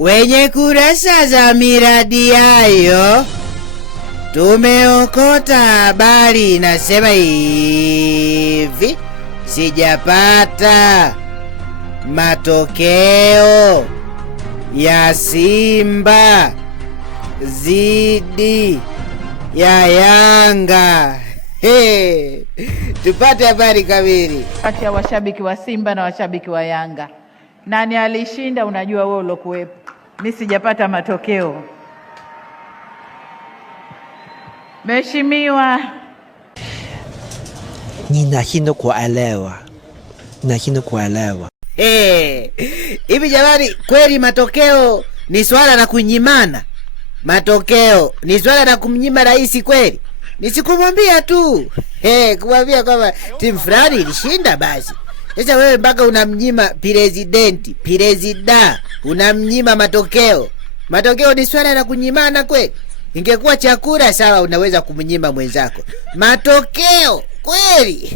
Kwenye kurasa za miradi yayo tumeokota habari inasema hivi: sijapata matokeo ya Simba zidi ya Yanga. Tupate habari kamili. Kati ya washabiki wa Simba na washabiki wa Yanga, nani alishinda? Unajua wewe ulokuwepo. Mimi sijapata matokeo. Mheshimiwa, ninashindwa kuelewa. Hivi jamani, kweli matokeo ni swala la kunyimana? Matokeo ni swala la kumnyima rais kweli? Nisikumwambia tu kumwambia kwamba timu fulani ilishinda basi. Sasa wewe mpaka unamnyima presida unamnyima matokeo. Matokeo ni swala la kunyimana kweli? Ingekuwa chakula sawa, unaweza kumnyima mwenzako. Matokeo kweli?